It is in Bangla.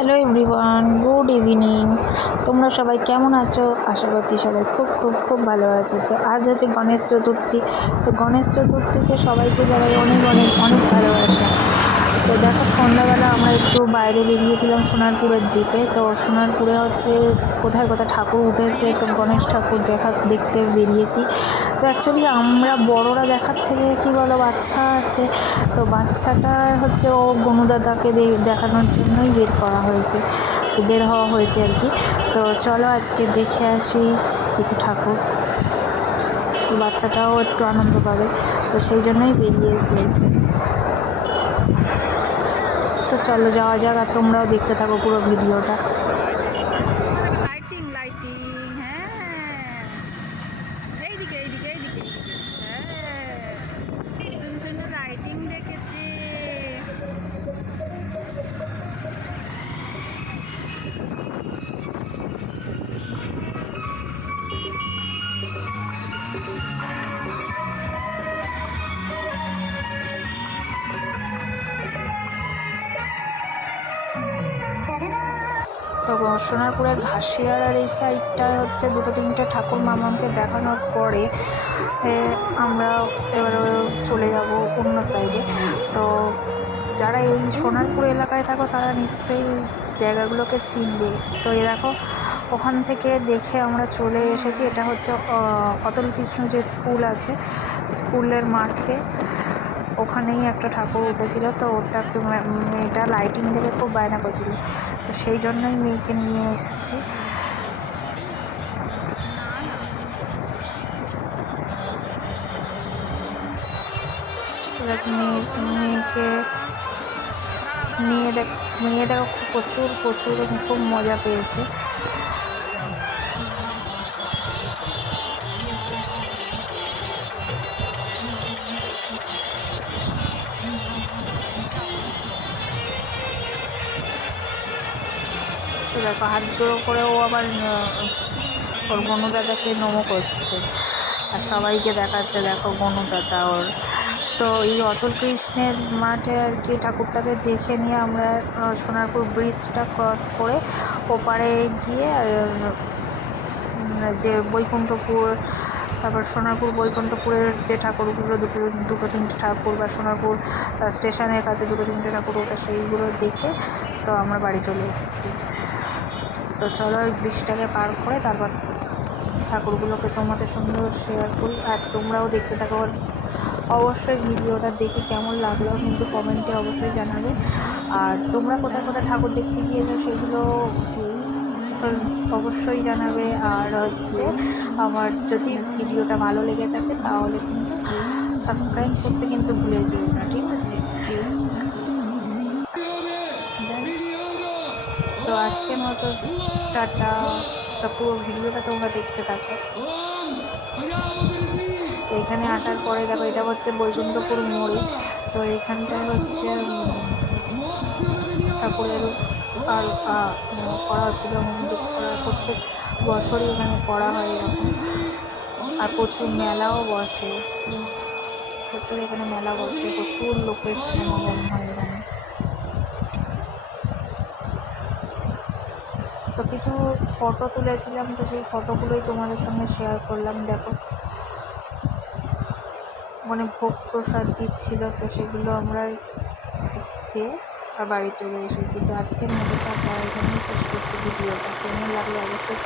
Hello everyone, good evening. তোমরা সবাই কেমন আছো? আশা করছি সবাই খুব খুব খুব ভালো আছো। তো আজ হচ্ছে গণেশ চতুর্থী। তো গণেশ চতুর্থীতে সবাইকে জানাই অনেক অনেক অনেক ভালোবাসা। তো দেখো, সন্ধ্যাবেলা আমরা একটু বাইরে বেরিয়েছিলাম সোনারপুরের দিকে। তো সোনারপুরে হচ্ছে কোথায় কোথায় ঠাকুর উঠেছে, তো গণেশ ঠাকুর দেখতে বেরিয়েছি। তো অ্যাকচুয়ালি আমরা বড়রা দেখার থেকে কি বলো, বাচ্চা আছে, তো বাচ্চাটার হচ্ছে ও গনুদাদাকে দেখানোর জন্যই বের হওয়া হয়েছে আর কি। তো চলো আজকে দেখে আসি কিছু ঠাকুর, বাচ্চাটাও একটু আনন্দ পাবে, তো সেই জন্যই বেরিয়েছি আর কি। তো চলো যাওয়া যাক, আর তোমরাও দেখতে থাকো পুরো ভিডিওটা। লাইটিং লাইটিং, হ্যাঁ, এইদিকে এইদিকে এইদিকে এইদিকে, হ্যাঁ, সুন্দর সুন্দর লাইটিং দেখেছি। তো সোনারপুরের ঘাসিয়ারার এই সাইডটায় হচ্ছে দুটো তিনটে ঠাকুর মামাকে দেখানোর পরে আমরা এবারে চলে যাব অন্য সাইডে। তো যারা এই সোনারপুর এলাকায় থাকো তারা নিশ্চয়ই জায়গাগুলোকে চিনবে। তো এ দেখো, ওখান থেকে দেখে আমরা চলে এসেছি। এটা হচ্ছে অতুল কৃষ্ণ যে স্কুল আছে, স্কুলের মাঠে ওখানেই একটা ঠাকুর উঠেছিল। তো ওটা মেয়েটা লাইটিং দেখে খুব বায়না করছিল, তো সেই জন্যই মেয়েকে নিয়ে এসেছি। মেয়েকে মেয়ে দেখো প্রচুর প্রচুর খুব মজা পেয়েছে। দেখো, হাত জোড়ো করে ও আবার ওর গনুদাদাকে নমো করছে আর সবাইকে দেখাচ্ছে, দেখো গনুদাদা ওর। তো এই অতুল কৃষ্ণের মাঠে আর কি ঠাকুরটাকে দেখে নিয়ে আমরা সোনারপুর ব্রিজটা ক্রস করে ওপারে গিয়ে যে বৈকুণ্ঠপুর, তারপর সোনারপুর বৈকুণ্ঠপুরের যে ঠাকুরগুলো দুটো তিনটে ঠাকুর, বা সোনারপুর স্টেশনের কাছে দুটো তিনটে ঠাকুর, ওটা সেইগুলো দেখে তো আমরা বাড়ি চলে এসেছি। তো চলো ওই ব্রিজটাকে পার করে তারপর ঠাকুরগুলোকে তোমাদের সঙ্গে শেয়ার করি, আর তোমরাও দেখতে থাকো। অবশ্যই ভিডিওটা দেখে কেমন লাগলো কিন্তু কমেন্টে অবশ্যই জানাবে। আর তোমরা কোথায় কোথায় ঠাকুর দেখতে গিয়েছো সেগুলো তো অবশ্যই জানাবে। আর হচ্ছে আমার যদি ভিডিওটা ভালো লেগে থাকে তাহলে কিন্তু সাবস্ক্রাইব করতে কিন্তু ভুলে যেও না, ঠিক আছে? তো আজকের মতো টাটা। তো পুরো ভিডিওটা তোমরা দেখতে থাকো। তো এখানে আসার পরে দেখো, এটা হচ্ছে বৈকুণ্ঠপুর মোড়ে। তো এখানটায় হচ্ছে ঠাকুরের আর করা হচ্ছিল, মন্দির করা প্রত্যেক বছরই এখানে করা হয় এরকম। আর প্রচুর মেলাও বসে, প্রচুর এখানে মেলা বসে, প্রচুর লোকের সমাগম হয় এখানে। তো কিছু ফটো তুলেছিলাম, তো সেই ফটোগুলোই তোমাদের সঙ্গে শেয়ার করলাম। দেখো, মানে ভোগ প্রসাদ দিচ্ছিল, তো সেগুলো আমরা খেয়ে আর বাড়ি চলে এসেছি। তো আজকের মতো এখানেই শেষ করছি ভিডিওটা। কেমন লাগলো অবশ্যই